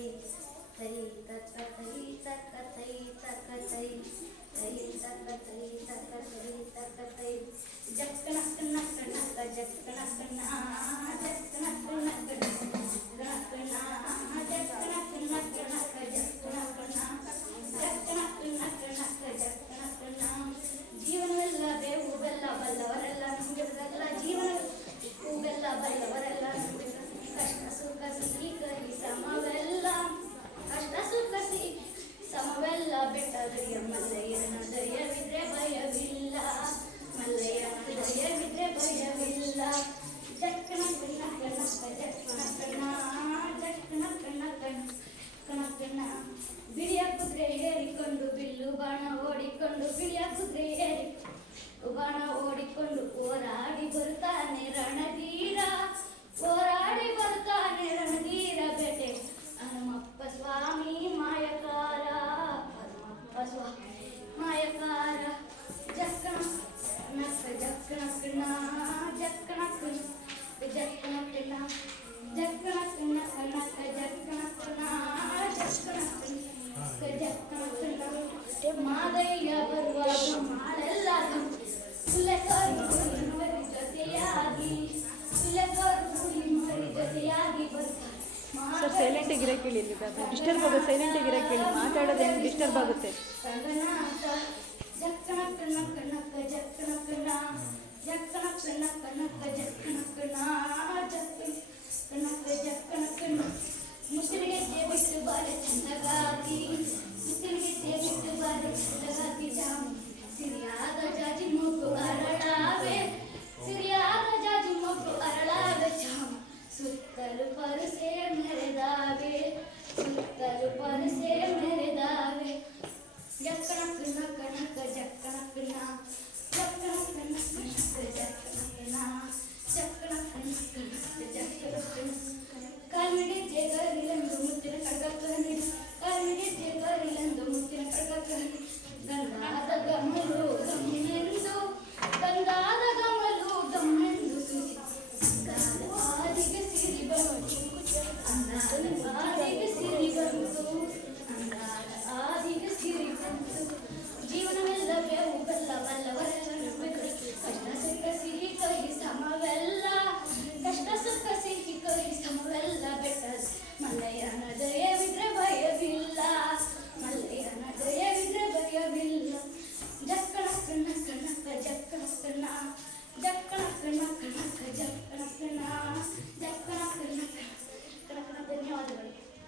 ತೈ ತೈ ತಕ್ಕ ತೈ ತಕ್ಕ ತೈ ತಕ್ಕ ತೈ ತೈ ತಕ್ಕ ತೈ ತಕ್ಕ ತೈ ತಕ್ಕ ತೈ ಜಕ್ಕ ನಕ್ಕ ನಕ್ಕ ನಕ್ಕ ಜಕ್ಕ ನಕ್ಕ ನಾ ಜಕ್ಕ ನಕ್ಕ ನಕ್ಕ ನಕ್ಕ ನಾ ಜಕ್ಕ ನಕ್ಕ ನಕ್ಕ ನಕ್ಕ ಜಕ್ಕ ನಕ್ಕ ನಾ ಜಕ್ಕ ನಕ್ಕ ನಕ್ಕ ನಕ್ಕ ಜಕ್ಕ ನಕ್ಕ ನಾ ಜೀವನವೆಲ್ಲ ಬೇವು ಬೆಲ್ಲ ಬಲ್ಲವರೆಲ್ಲ ನುಂಗಿದಲ್ಲ ಜೀವನ ಹೂವೆಲ್ಲ ಬಲ್ಲವರೆಲ್ಲ ನುಂಗಿದ ಕಷ್ಟ ಸುಖ ಸಿಹಿ ಕಹಿ ಸಮವೆಲ್ಲ ಕಷ್ಟ ಸುಖ ಸಿಹಿ ಸಮವೆಲ್ಲ ಬೆಟ್ಟದರಿಯ ಮಲ್ಲಯ್ಯನ ದಯವಿದ್ರೆ ಭಯವಿಲ್ಲ ಮಲ್ಲಯ್ಯನ ದಯವಿದ್ರೆ ಭಯವಿಲ್ಲ ಜಕ್ಕನ ಕಣ್ಣ ಕಣಕ್ಕ ಜಕ್ಕನ ಕಣ್ಣ ಜಕ್ಕನ ಕಣ್ಣ ಕಣ್ಣ ಕಣ್ಣ ಬಿಳಿಯ ಕುದುರೆ ಏರಿಕೊಂಡು ಬಿಲ್ಲು ಬಾಣ ಓಡಿಕೊಂಡು ಬಿಳಿಯ ಕುದುರೆ ಏರಿ ಬಾಣ ಓಡಿಕೊಂಡು ಹೋರಾಡಿ ಬರುತ್ತಾನೆ ರಣಧೀರ ಹೋರಾಡಿ ಬರುತ್ತಾನೆ ರಣಧೀರ ಬೇಟೆ ಹನುಮಪ್ಪ ಸ್ವಾಮಿ ಮಾಯಕಾರ ಹನುಮಪ್ಪ ಸ್ವಾಮಿ ಮಾಯಕಾರ ಜಕ್ಕನ ನಕ್ಕ ಜಕ್ಕನ ಕಣ್ಣ ಜಕ್ಕನ ಕಣ್ಣ ಜಕ್ಕನ ಕಣ್ಣ ಜಕ್ಕನ ಕಣ್ಣ ಕಣ್ಣಕ್ಕ ಜಕ್ಕನ ಕಣ್ಣ ಜಕ್ಕನ ಕಣ್ಣ ಜಕ್ಕನ ಕಣ್ಣ ಮಾದಯ್ಯ ಬರುವಾಗ ಮಾಲೆಲ್ಲ ಸುಲೆಕರು ಮರಿ ಜೊತೆಯಾಗಿ ಸುಲೆಕರು ಮರಿ ಜೊತೆಯಾಗಿ ಬರ್ತಾರೆ ಸರ್ ಸೈಲೆಂಟ್ ಆಗಿರೋಕೆ ಹೇಳಿ ಡಿಸ್ಟರ್ಬ್ ಆಗುತ್ತೆ ಸೈಲೆಂಟ್ ಆಗಿರೋಕೆ ಹೇಳಿ ಮಾತಾಡೋದು ಹೆಂಗೆ ಡಿಸ್ಟರ್ಬ್ ಆಗುತ್ತೆ ಜಕ್ಕನ ಕಣ್ಣ ಕಣ್ಣಕ್ಕ ಜಕ್ಕನ ಕಣ್ಣ ಜಕ್ಕನ ಕಣ್ಣ ಕಣ್ಣಕ್ಕ ಜಕ್ಕನ